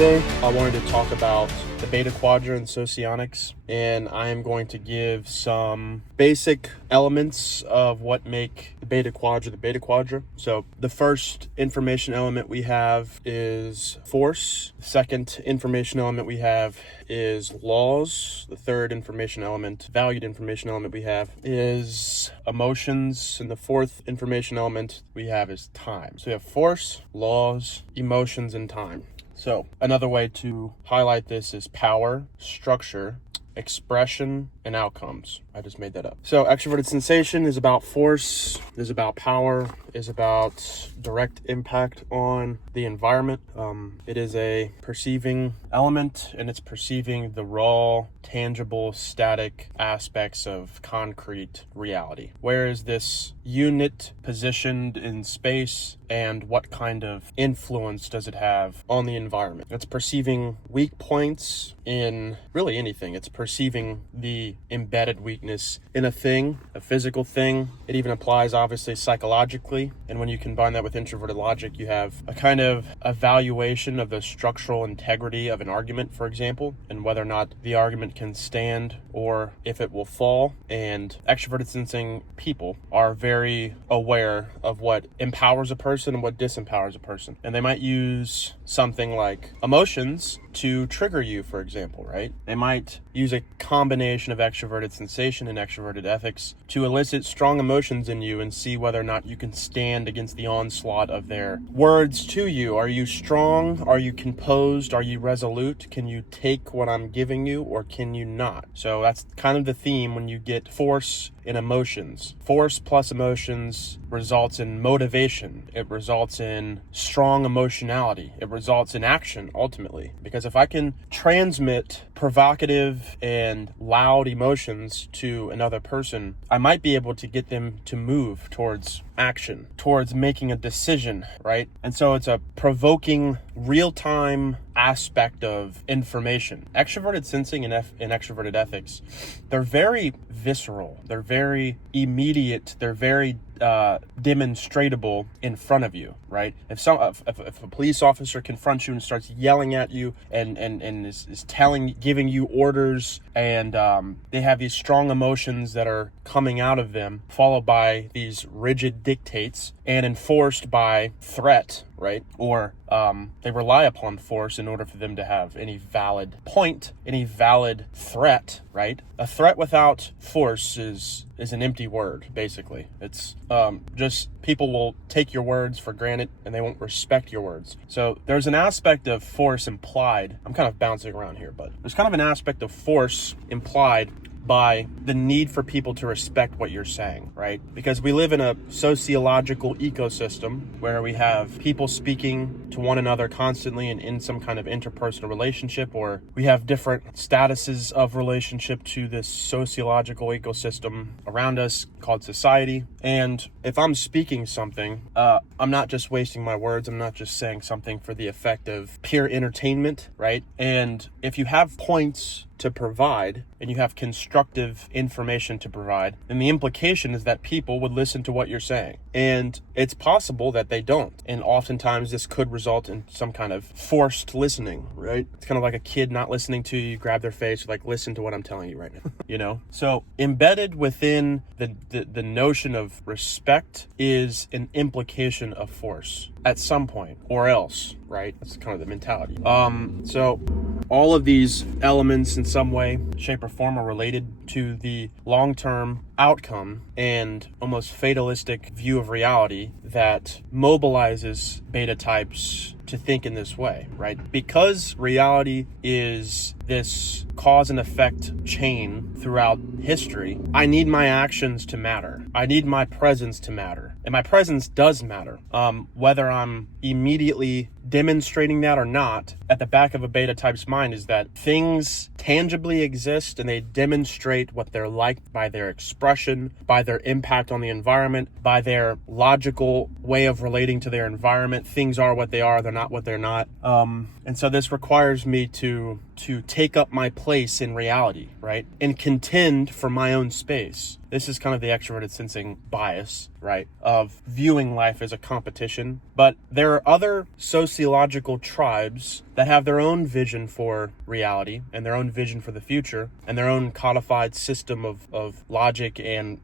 Today, I wanted to talk about the Beta Quadra in Socionics, and I am going to give some basic elements of what make the Beta Quadra. So the first information element we have is force. The second information element we have is laws. The third valued information element we have is emotions. And the fourth information element we have is time. So we have force, laws, emotions, and time. So another way to highlight this is power, structure, expression, and outcomes. I just made that up. So extroverted sensation is about force, is about power, is about direct impact on the environment. It is a perceiving element, and it's perceiving the raw, tangible, static aspects of concrete reality. Where is this unit positioned in space, and what kind of influence does it have on the environment? It's perceiving weak points in really anything. It's perceiving the embedded weakness in a thing, a physical thing. It even applies obviously psychologically. And when you combine that with introverted logic, you have a kind of evaluation of the structural integrity of an argument, for example, and whether or not the argument can stand or if it will fall. And extroverted sensing people are very aware of what empowers a person and what disempowers a person. And they might use something like emotions to trigger you, for example, right? They might use a combination of extroverted sensation and extroverted ethics to elicit strong emotions in you and see whether or not you can stand against the onslaught of their words to you. Are you strong? Are you composed? Are you resolute? Can you take what I'm giving you, or can you not? So that's kind of the theme when you get force and emotions. Force plus emotions results in motivation. It results in strong emotionality. It results in action, ultimately. Because if I can transmit provocative and loud emotions to another person, I might be able to get them to move towards action, towards making a decision, right? And so it's a provoking, real-time aspect of information. Extroverted sensing and extroverted ethics, they're very visceral. They're very immediate. They're very demonstratable in front of you, right? If a police officer confronts you and starts yelling at you and is giving you orders, and they have these strong emotions that are coming out of them, followed by these rigid dictates and enforced by threat, right? Or they rely upon force in order for them to have any valid point, any valid threat, right? A threat without force is an empty word, basically. It's just people will take your words for granted and they won't respect your words. So there's an aspect of force implied. I'm kind of bouncing around here, but there's kind of an aspect of force implied by the need for people to respect what you're saying, right? Because we live in a sociological ecosystem where we have people speaking to one another constantly and in some kind of interpersonal relationship, or we have different statuses of relationship to this sociological ecosystem around us called society. And if I'm speaking something, I'm not just wasting my words. I'm not just saying something for the effect of pure entertainment, right? And if you have points to provide and you have constructive information to provide, then the implication is that people would listen to what you're saying. And it's possible that they don't. And oftentimes this could result in some kind of forced listening, right? It's kind of like a kid not listening to you, grab their face, like, listen to what I'm telling you right now, you know? So embedded within the notion of respect is an implication of force at some point, or else, right? That's kind of the mentality. So all of these elements in some way, shape, or form are related to the long-term outcome and almost fatalistic view of reality that mobilizes beta types to think in this way, right? Because reality is this cause and effect chain throughout history, I need my actions to matter. I need my presence to matter. And my presence does matter. Whether I'm immediately demonstrating that or not, at the back of a beta type's mind is that things tangibly exist and they demonstrate what they're like by their expression, by their impact on the environment, by their logical way of relating to their environment. Things are what they are, they're not what they're not. And so this requires me to take up my place in reality, right? And contend for my own space. this is kind of the extroverted sensing bias, right, of viewing life as a competition. But there are other sociological tribes that have their own vision for reality and their own vision for the future and their own codified system of logic and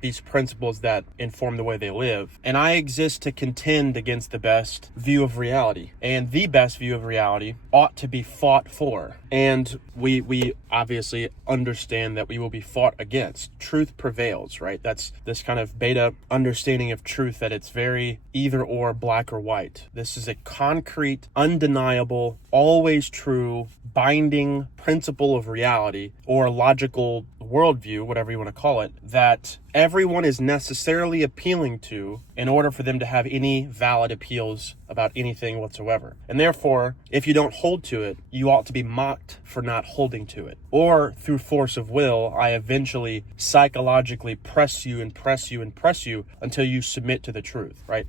these principles that inform the way they live. And I exist to contend against the best view of reality. And the best view of reality ought to be fought for. And we obviously understand that we will be fought against. Truth prevails, right? That's this kind of beta understanding of truth, that it's very either or, black or white. This is a concrete, undeniable, always true, binding principle of reality, or logical worldview, whatever you want to call it, that everyone is necessarily appealing to in order for them to have any valid appeals about anything whatsoever. And therefore, if you don't hold to it, you ought to be mocked for not holding to it. Or through force of will, I eventually psychologically press you and press you and press you until you submit to the truth, right?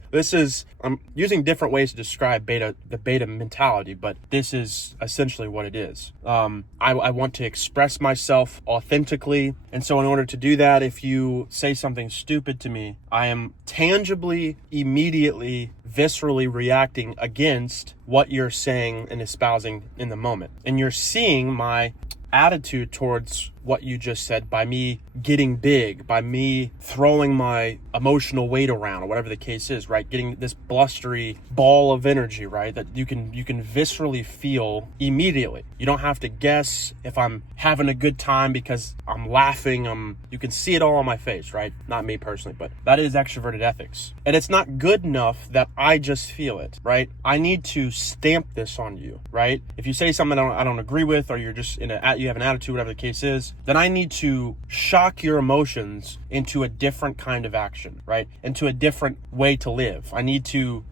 I'm using different ways to describe the beta mentality, but this is essentially what it is. I want to express myself authentically. And so in order to do that, if you say something stupid to me, I am tangibly, immediately, viscerally reacting against what you're saying and espousing in the moment. And you're seeing my attitude towards what you just said by me getting big, by me throwing my emotional weight around, or whatever the case is, right? Getting this blustery ball of energy, right? That you can viscerally feel immediately. You don't have to guess if I'm having a good time because I'm laughing. You can see it all on my face, right? Not me personally, but that is extroverted ethics. And it's not good enough that I just feel it, right? I need to stamp this on you, right? If you say something I don't agree with, or you're just you have an attitude, whatever the case is, then I need to shock your emotions into a different kind of action, right? Into a different way to live.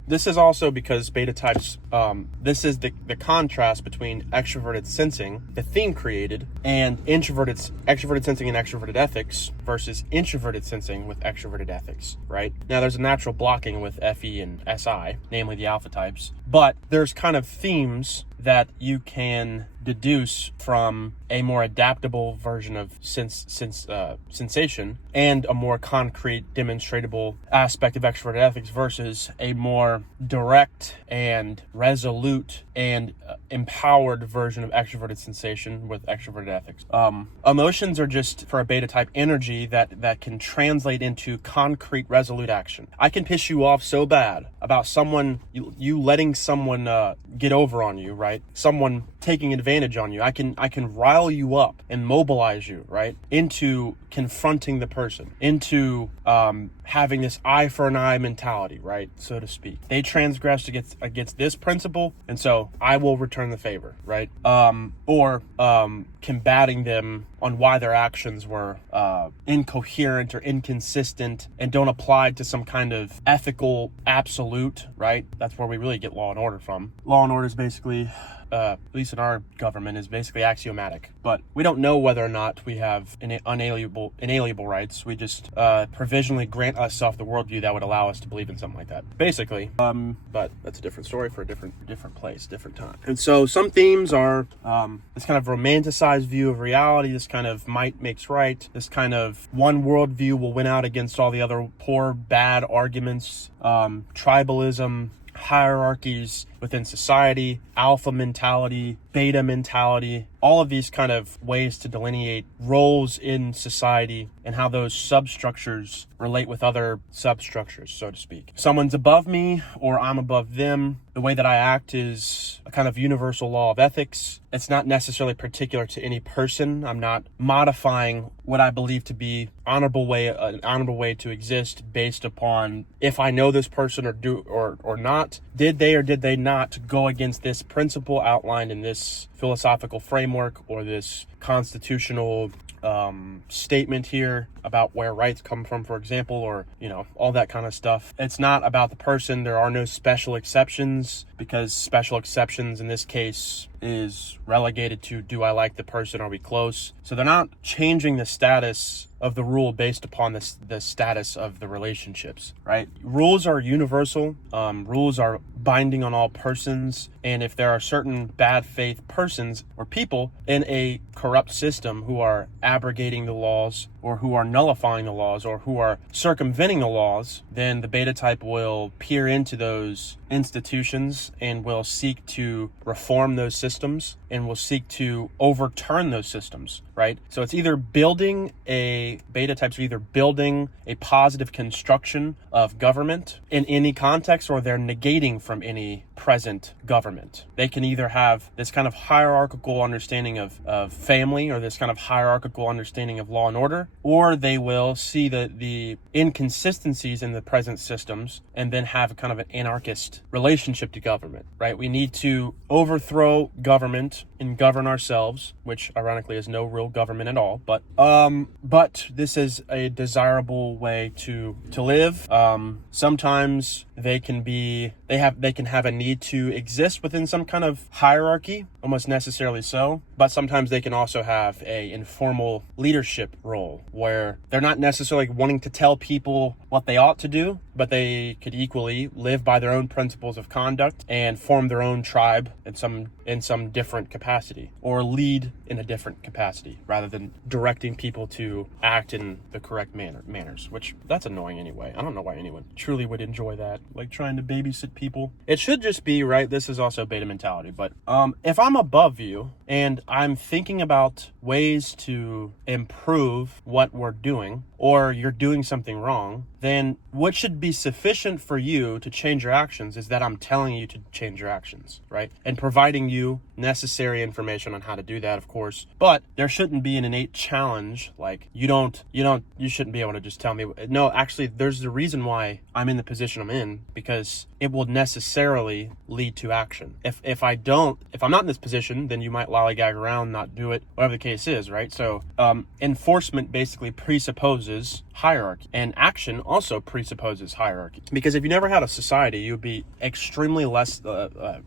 This is also because beta types, this is the contrast between extroverted sensing, the theme created, and extroverted sensing and extroverted ethics versus introverted sensing with extroverted ethics, right? Now there's a natural blocking with FE and SI, namely the alpha types, but there's kind of themes that you can deduce from a more adaptable version of sensation and a more concrete, demonstratable aspect of extroverted ethics versus a more direct and resolute and empowered version of extroverted sensation with extroverted ethics. Emotions are just, for a beta type, energy that can translate into concrete, resolute action. I can piss you off so bad about someone, you letting someone get over on you, right? Someone taking advantage on you. I can rile you up and mobilize you, right, into confronting the person, into having this eye for an eye mentality, right, so to speak. They transgressed against this principle, and so I will return the favor, right? Or combating them on why their actions were incoherent or inconsistent and don't apply to some kind of ethical absolute, right? That's where we really get law and order from. Law and order is basically, at least in our government, is basically axiomatic. But we don't know whether or not we have inalienable rights. We just provisionally grant ourselves the worldview that would allow us to believe in something like that, basically. But that's a different story for a different place, different time. And so some themes are this kind of romanticized view of reality, this kind of might makes right, this kind of one worldview will win out against all the other poor, bad arguments, tribalism, hierarchies within society, alpha mentality, beta mentality, all of these kind of ways to delineate roles in society and how those substructures relate with other substructures, so to speak. Someone's above me or I'm above them. The way that I act is a kind of universal law of ethics. It's not necessarily particular to any person. I'm not modifying what I believe to be an honorable way to exist based upon if I know this person or not. Did they or did they not go against this principle outlined in this philosophical framework or this constitutional statement here about where rights come from, for example, or, all that kind of stuff. It's not about the person. There are no special exceptions, because special exceptions in this case is relegated to, do I like the person? Are we close? So they're not changing the status of the rule based upon the status of the relationships, right? Rules are universal. Rules are binding on all persons. And if there are certain bad faith persons or people in a corrupt system who are abrogating the laws, or who are nullifying the laws, or who are circumventing the laws, then the beta type will peer into those institutions and will seek to reform those systems and will seek to overturn those systems, right? So it's either building beta types are either building a positive construction of government in any context, or they're negating from any present government. They can either have this kind of hierarchical understanding of family, or this kind of hierarchical understanding of law and order, or they will see the inconsistencies in the present systems and then have a kind of an anarchist relationship to government, right? We need to overthrow government and govern ourselves, which ironically is no real government at all, but this is a desirable way to live. Sometimes they can have a need to exist within some kind of hierarchy, almost necessarily so, but sometimes they can also have a informal leadership role where they're not necessarily wanting to tell people what they ought to do, but they could equally live by their own principles of conduct and form their own tribe in some different capacity, or lead in a different capacity, rather than directing people to act in the correct manners, which that's annoying anyway. I don't know why anyone truly would enjoy that, like trying to babysit people. It should just be, right, this is also beta mentality, but if I'm above you and I'm thinking about ways to improve what we're doing, or you're doing something wrong, then what should be sufficient for you to change your actions is that I'm telling you to change your actions, right? And providing you necessary information on how to do that, of course. But there shouldn't be an innate challenge, like you shouldn't be able to just tell me, no, actually, there's the reason why I'm in the position I'm in, because it will necessarily lead to action. If I'm not in this position, then you might lollygag around, not do it, whatever the case is, right? So enforcement basically presupposes hierarchy, and action also presupposes hierarchy. Because if you never had a society, you would be extremely less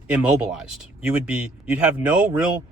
immobilized. You'd have no real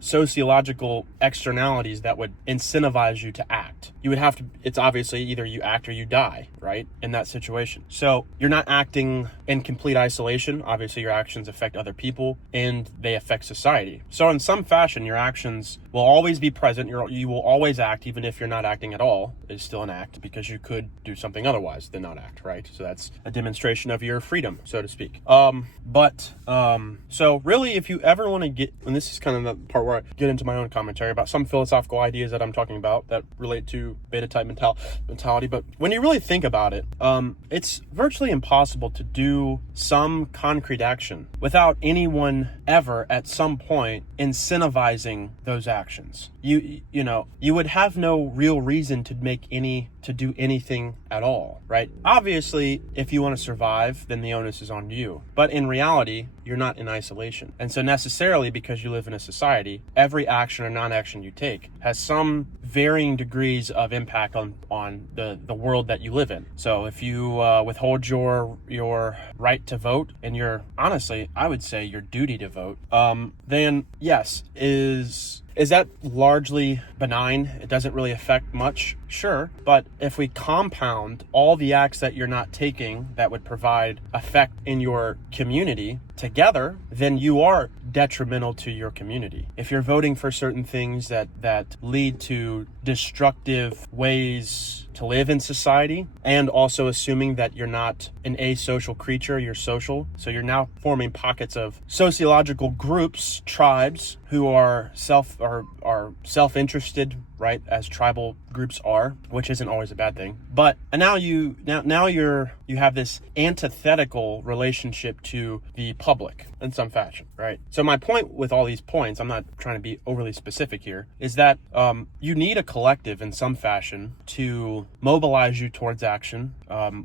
sociological externalities that would incentivize you to act. You would have to, it's obviously either you act or you die, right? In that situation. So you're not acting in complete isolation. Obviously your actions affect other people and they affect society. So in some fashion, your actions will always be present. You will always act, even if you're not acting at all. It's still an act, because you could do something otherwise than not act, right? So that's a demonstration of your freedom, so to speak. So really, if you ever want to get, and this is kind of the part where I get into my own commentary about some philosophical ideas that I'm talking about that relate to beta type mentality, but when you really think about it, it's virtually impossible to do some concrete action without anyone ever at some point incentivizing those actions. You would have no real reason to do anything at all, right? Obviously, if you want to survive, then the onus is on you. But in reality, you're not in isolation. And so necessarily, because you live in a society, every action or non-action you take has some varying degrees of impact on the world that you live in. So if you withhold your right to vote, and I would say your duty to vote, then yes, is that largely benign? It doesn't really affect much? Sure. But if we compound all the acts that you're not taking that would provide effect in your community together, then you are detrimental to your community. If you're voting for certain things that lead to destructive ways to live in society, and also assuming that you're not an asocial creature, you're social. So you're now forming pockets of sociological groups, tribes, who are self-interested, right, as tribal groups are, which isn't always a bad thing. But now you have this antithetical relationship to the public in some fashion, right? So my point with all these points, I'm not trying to be overly specific here, is that you need a collective in some fashion to mobilize you towards action.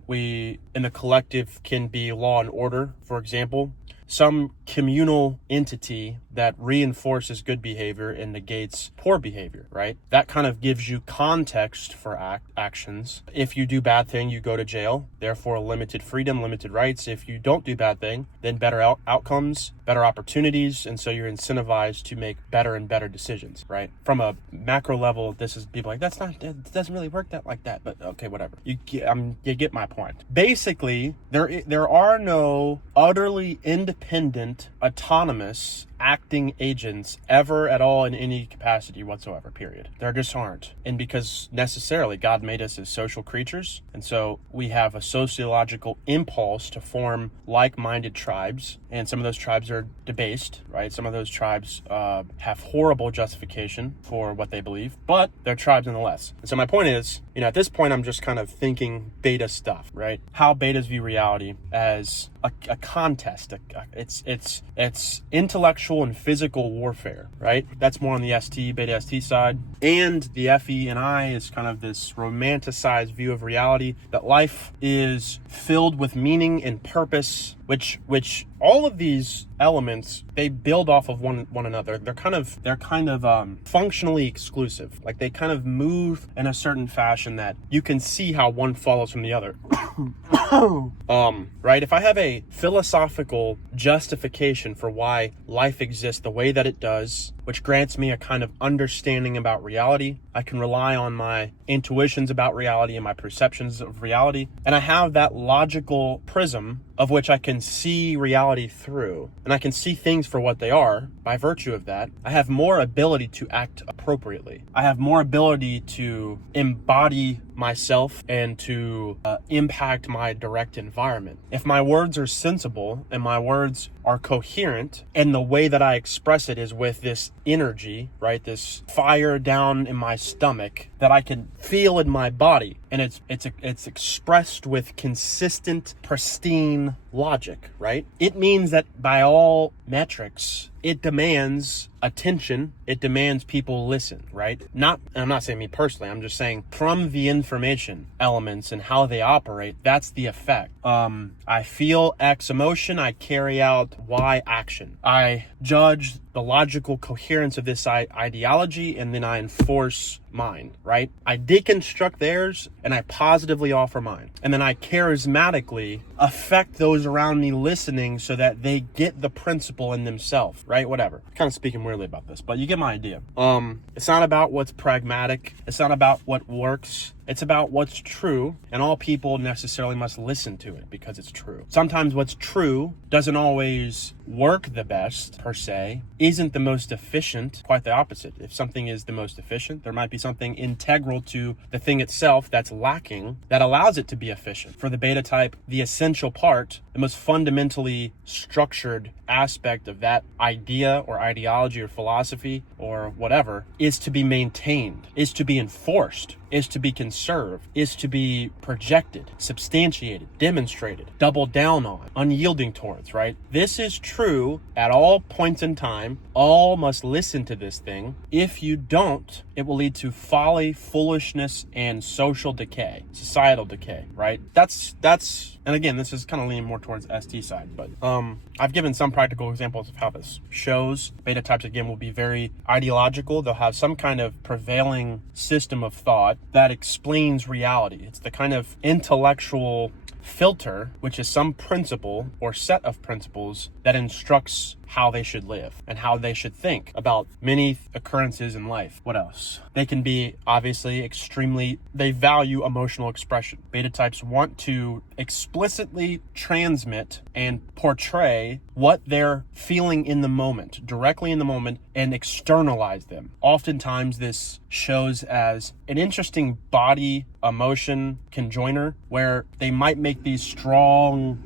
We in the collective can be law and order, for example. some communal entity that reinforces good behavior and negates poor behavior, right? That kind of gives you context for actions. If you do bad thing, you go to jail, therefore limited freedom, limited rights. If you don't do bad thing, then better outcomes, better opportunities, and so you're incentivized to make better and better decisions, right? From a macro level, this is people like, it doesn't really work that like that, but okay, whatever. You get my point. Basically, there are no utterly independent, autonomous acting agents ever at all in any capacity whatsoever, period. There just aren't. And because necessarily God made us as social creatures, and so we have a sociological impulse to form like-minded tribes, and some of those tribes are debased, right? Some of those tribes have horrible justification for what they believe, but they're tribes nonetheless. And so my point is, at this point, I'm just kind of thinking beta stuff, right? How betas view reality as a contest. It's intellectual and physical warfare, right? That's more on the beta ST side. And the FE and I is kind of this romanticized view of reality, that life is filled with meaning and purpose, which all of these elements, they build off of one another. They're kind of functionally exclusive. Like they kind of move in a certain fashion that you can see how one follows from the other. Right? If I have a philosophical justification for why life exists the way that it does, which grants me a kind of understanding about reality, I can rely on my intuitions about reality and my perceptions of reality, and I have that logical prism of which I can see reality through, and I can see things for what they are. By virtue of that, I have more ability to act appropriately. I have more ability to embody myself and to impact my direct environment. If my words are sensible and my words are coherent, and the way that I express it is with this energy, right? This fire down in my stomach that I can feel in my body, and it's expressed with consistent, pristine logic, right? It means that by all metrics, it demands attention. It demands people listen, right? I'm not saying me personally, I'm just saying from the information elements and how they operate, that's the effect. I feel X emotion, I carry out Y action. I judge the logical coherence of this ideology, and then I enforce mine, right? I deconstruct theirs and I positively offer mine. And then I charismatically affect those around me listening so that they get the principle in themselves, right? Whatever. I'm kind of speaking weirdly about this, but you get my idea. It's not about what's pragmatic. It's not about what works. It's about what's true, and all people necessarily must listen to it because it's true. Sometimes what's true doesn't always work the best, per se, isn't the most efficient, quite the opposite. If something is the most efficient, there might be something integral to the thing itself that's lacking that allows it to be efficient. For the beta type, the essential part, the most fundamentally structured aspect of that idea or ideology or philosophy or whatever is to be maintained, is to be enforced, is to be conserved, is to be projected, substantiated, demonstrated, doubled down on, unyielding towards, right? This is true at all points in time. All must listen to this thing. If you don't, it will lead to folly, foolishness, and social decay, societal decay, right? That's, and again, this is kind of leaning more towards ST side, but I've given some practical examples of how this shows. Beta types, again, will be very ideological. They'll have some kind of prevailing system of thought that explains reality. It's the kind of intellectual filter, which is some principle or set of principles that instructs how they should live and how they should think about many occurrences in life. What else? They can be obviously they value emotional expression. Beta types want to explicitly transmit and portray what they're feeling in the moment, directly in the moment, and externalize them. Oftentimes this shows as an interesting body emotion conjoiner where they might have these strong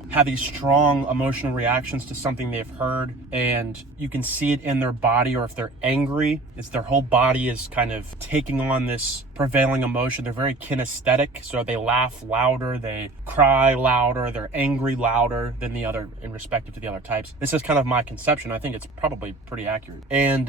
emotional reactions to something they've heard, and you can see it in their body, or if they're angry, it's their whole body is kind of taking on this prevailing emotion. They're very kinesthetic, so they laugh louder, they cry louder, they're angry louder than the other in respective to the other types. This is kind of my conception. I think it's probably pretty accurate. And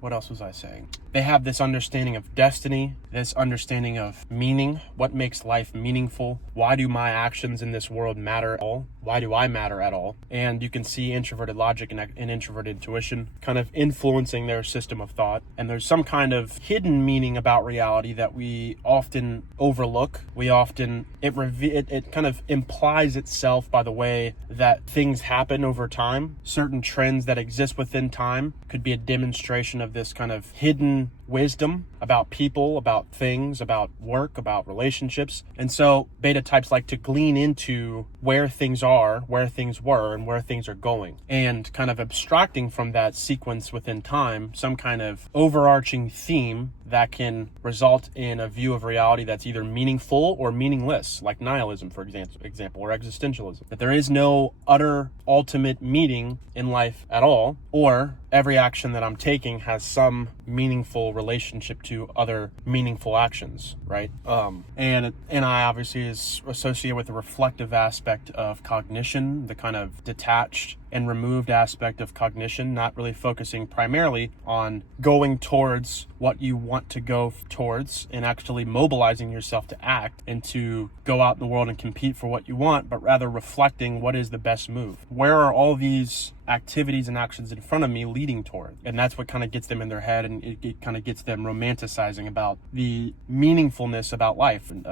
what else was I saying? They have this understanding of destiny, this understanding of meaning, What makes life meaningful? Why do my actions in this world matter at all? Why do I matter at all? And you can see introverted logic and introverted intuition kind of influencing their system of thought. And there's some kind of hidden meaning about reality that we often overlook. It kind of implies itself by the way that things happen over time. Certain trends that exist within time could be a demonstration of this kind of hidden wisdom about people, about things, about work, about relationships. And so beta types like to glean into where things are, where things were, and where things are going, and kind of abstracting from that sequence within time some kind of overarching theme that can result in a view of reality that's either meaningful or meaningless, like nihilism, for example, or existentialism. That there is no utter ultimate meaning in life at all, or every action that I'm taking has some meaningful relationship to other meaningful actions, right? And I obviously is associated with the reflective aspect of cognition, the kind of detached and removed aspect of cognition, not really focusing primarily on going towards what you want to go towards and actually mobilizing yourself to act and to go out in the world and compete for what you want, but rather reflecting what is the best move. Where are all these activities and actions in front of me leading toward? And that's what kind of gets them in their head, and it kind of gets them romanticizing about the meaningfulness about life. And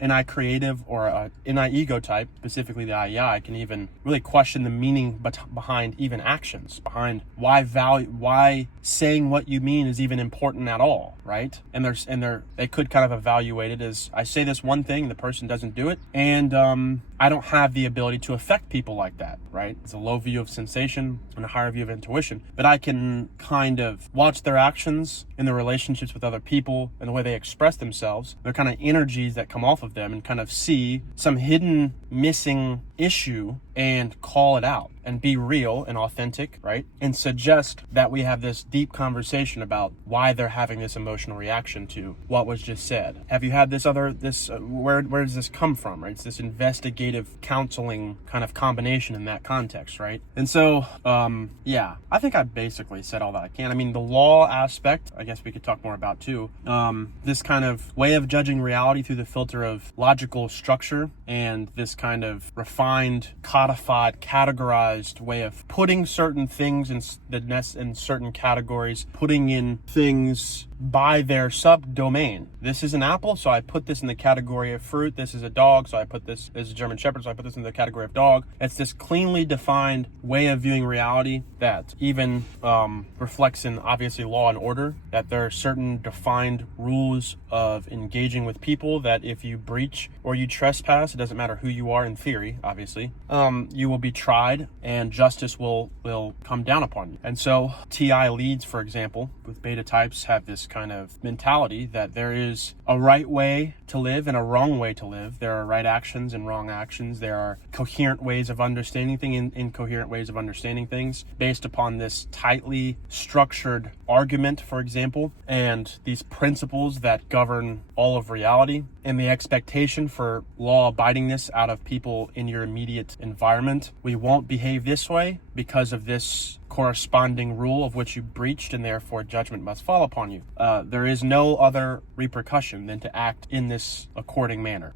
NI creative or NI ego type, specifically the IEI, can even really question the meaning behind even actions, behind why saying what you mean is even important at all, right? And they could kind of evaluate it as, I say this one thing, the person doesn't do it, and I don't have the ability to affect people like that, right? It's a low view of sensation and a higher view of intuition, but I can kind of watch their actions in their relationships with other people and the way they express themselves, their kind of energies that come off of them, and kind of see some hidden missing issue and call it out and be real and authentic, right? And suggest that we have this deep conversation about why they're having this emotional reaction to what was just said. Have you had where does this come from, right? It's this investigative counseling kind of combination in that context, right? And so, I think I basically said all that I can. I mean, the law aspect, I guess we could talk more about too. This kind of way of judging reality through the filter of logical structure and this kind of refined, codified, categorized way of putting certain things in certain categories, putting in things by their subdomain. This is an apple, so I put this in the category of fruit. This is a dog, so I put this as a German Shepherd, so I put this in the category of dog. It's this cleanly defined way of viewing reality that even reflects in, obviously, law and order, that there are certain defined rules of engaging with people that if you breach or you trespass, it doesn't matter who you are in theory, obviously, you will be tried and justice will come down upon you. And so TI leads, for example, with beta types have this kind of mentality that there is a right way to live and a wrong way to live. There are right actions and wrong actions. There are coherent ways of understanding things and incoherent ways of understanding things based upon this tightly structured argument, for example, and these principles that govern all of reality and the expectation for law abidingness out of people in your immediate environment. We won't behave this way because of this corresponding rule of which you breached, and therefore judgment must fall upon you. There is no other repercussion than to act in this according manner.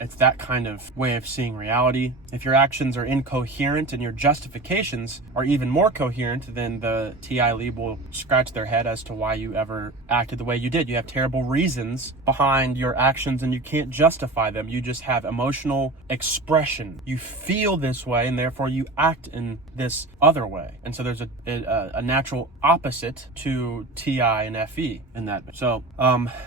It's that kind of way of seeing reality. If your actions are incoherent and your justifications are even more coherent, then the TI lead will scratch their head as to why you ever acted the way you did. You have terrible reasons behind your actions and you can't justify them. You just have emotional expression. You feel this way and therefore you act in this other way. And so there's a natural opposite to TI and FE in that. So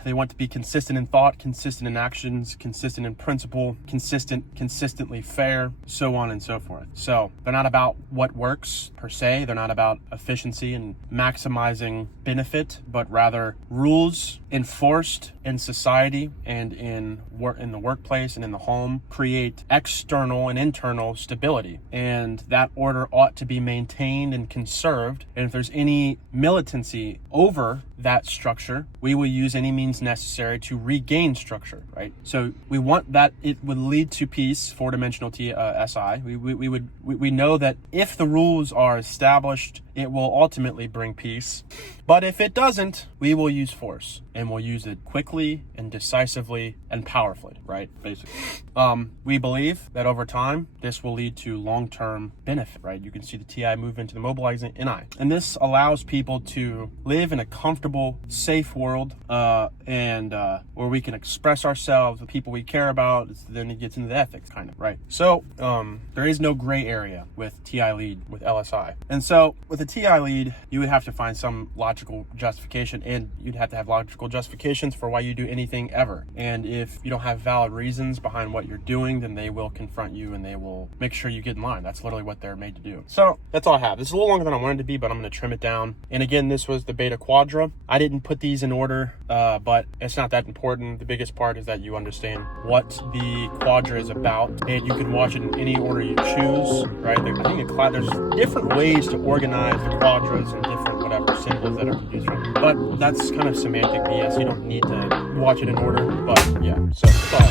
they want to be consistent in thought, consistent in actions, consistent in principle, consistently fair, so on and so forth. So they're not about what works per se. They're not about efficiency and maximizing benefit, but rather rules enforced in society and in the workplace and in the home create external and internal stability. And that order ought to be maintained and conserved. And if there's any militancy over that structure, we will use any means necessary to regain structure, right? So we want that it would lead to peace, four-dimensional SI. We know that if the rules are established, it will ultimately bring peace. But if it doesn't, we will use force, and we'll use it quickly and decisively and powerfully, right? Basically. We believe that over time, this will lead to long-term benefit, right? You can see the TI move into the mobilizing NI. And this allows people to live in a comfortable, safe world, where we can express ourselves, the people we care about. Then it gets into the ethics, kind of, right? So there is no gray area with TI lead, with LSI. And so with a TI lead, you would have to find some logical justification, and you'd have to have logical justifications for why you do anything ever. And if you don't have valid reasons behind what you're doing, then they will confront you and they will make sure you get in line. That's literally what they're made to do. So that's all I have. This is a little longer than I wanted to be, but I'm going to trim it down. And again, this was the Beta Quadra. I didn't put these in order, but it's not that important. The biggest part is that you understand what the quadra is about, and you can watch it in any order you choose, right? I think there's different ways to organize the quadras and different whatever symbols that are used from. But that's kind of semantic BS. You don't need to watch it in order, but yeah. So that's all.